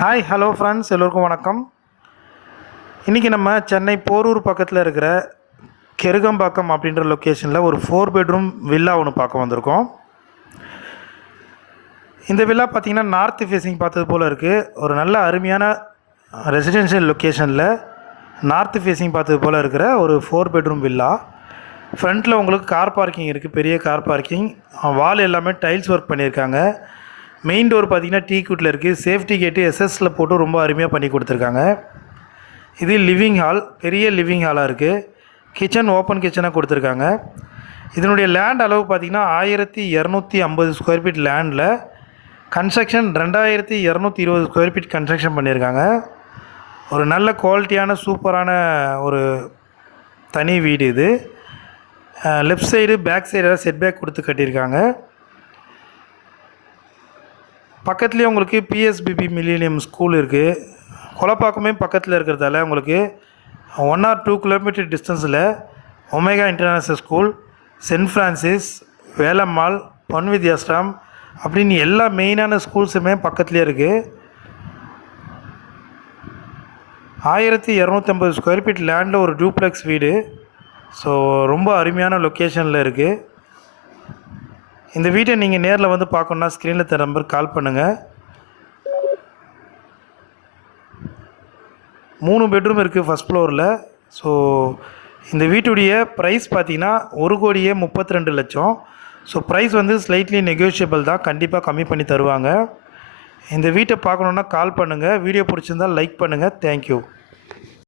Hi hello friends, எல்லோருக்கும் வணக்கம். இன்றைக்கி நம்ம சென்னை போரூர் பக்கத்தில் இருக்கிற கெருகம்பாக்கம் அப்படின்ற லொக்கேஷனில் ஒரு 4 பெட்ரூம் வில்லா ஒன்று பார்க்க வந்திருக்கோம். இந்த வில்லா பார்த்திங்கன்னா நார்த் ஃபேஸிங் பார்த்தது போல் இருக்குது. ஒரு நல்ல அருமையான ரெசிடென்ஷியல் லொக்கேஷனில் நார்த் ஃபேஸிங் பார்த்தது போல் இருக்கிற ஒரு 4 பெட்ரூம் வில்லா. ஃப்ரண்ட்டில் உங்களுக்கு கார் பார்க்கிங் இருக்குது, பெரிய கார் பார்க்கிங். வால் எல்லாமே டைல்ஸ் ஒர்க் பண்ணியிருக்காங்க. மெயின் டோர் பார்த்திங்கன்னா டீக்குட்டில் இருக்குது. சேஃப்டி கேட்டு எஸ்எஸ்சில் போட்டு ரொம்ப அருமையாக பண்ணி கொடுத்துருக்காங்க. இது லிவிங் ஹால், பெரிய லிவிங் ஹாலாக இருக்குது. கிச்சன் ஓப்பன் கிச்சனாக கொடுத்துருக்காங்க. இதனுடைய லேண்ட் அளவு பார்த்திங்கன்னா 1250 ஸ்கொயர் ஃபீட் லேண்டில் கன்ஸ்ட்ரக்ஷன் 2220 ஸ்கொயர் ஃபீட் கன்ஸ்ட்ரக்ஷன் பண்ணியிருக்காங்க. ஒரு நல்ல குவாலிட்டியான சூப்பரான ஒரு தனி வீடு இது. லெஃப்ட் சைடு பேக் சைடெல்லாம் செட் பேக் கொடுத்து கட்டியிருக்காங்க. பக்கத்துலேயே உங்களுக்கு பிஎஸ்பிபி மில்லேனியம் ஸ்கூல் இருக்குது. கொலப்பாக்கமே பக்கத்தில் இருக்கிறதால உங்களுக்கு 1 or 2 கிலோமீட்டர் டிஸ்டன்ஸில் Omega international school, Saint Francis, Velammal, Pon Vidyashram அப்படின்னு எல்லா மெயினான ஸ்கூல்ஸுமே பக்கத்துலேயே இருக்குது. 1250 ஸ்கொயர் ஃபீட் லேண்டில் ஒரு டூப்ளெக்ஸ் வீடு. ஸோ ரொம்ப அருமையான லொக்கேஷனில் இருக்குது. இந்த வீட்டை நீங்கள் நேரில் வந்து பார்க்கணுன்னா ஸ்க்ரீனில் தர நம்பர் கால் பண்ணுங்கள். 3 பெட்ரூம் இருக்குது ஃபஸ்ட் ஃப்ளோரில். ஸோ இந்த வீட்டுடைய ப்ரைஸ் பார்த்திங்கன்னா 1,32,00,000. ஸோ ப்ரைஸ் வந்து ஸ்லைட்லி நெகோஷியபிள் தான், கண்டிப்பாக கம்மி பண்ணி தருவாங்க. இந்த வீட்டை பார்க்கணுன்னா கால் பண்ணுங்கள். வீடியோ பிடிச்சிருந்தால் லைக் பண்ணுங்கள். தேங்க்யூ.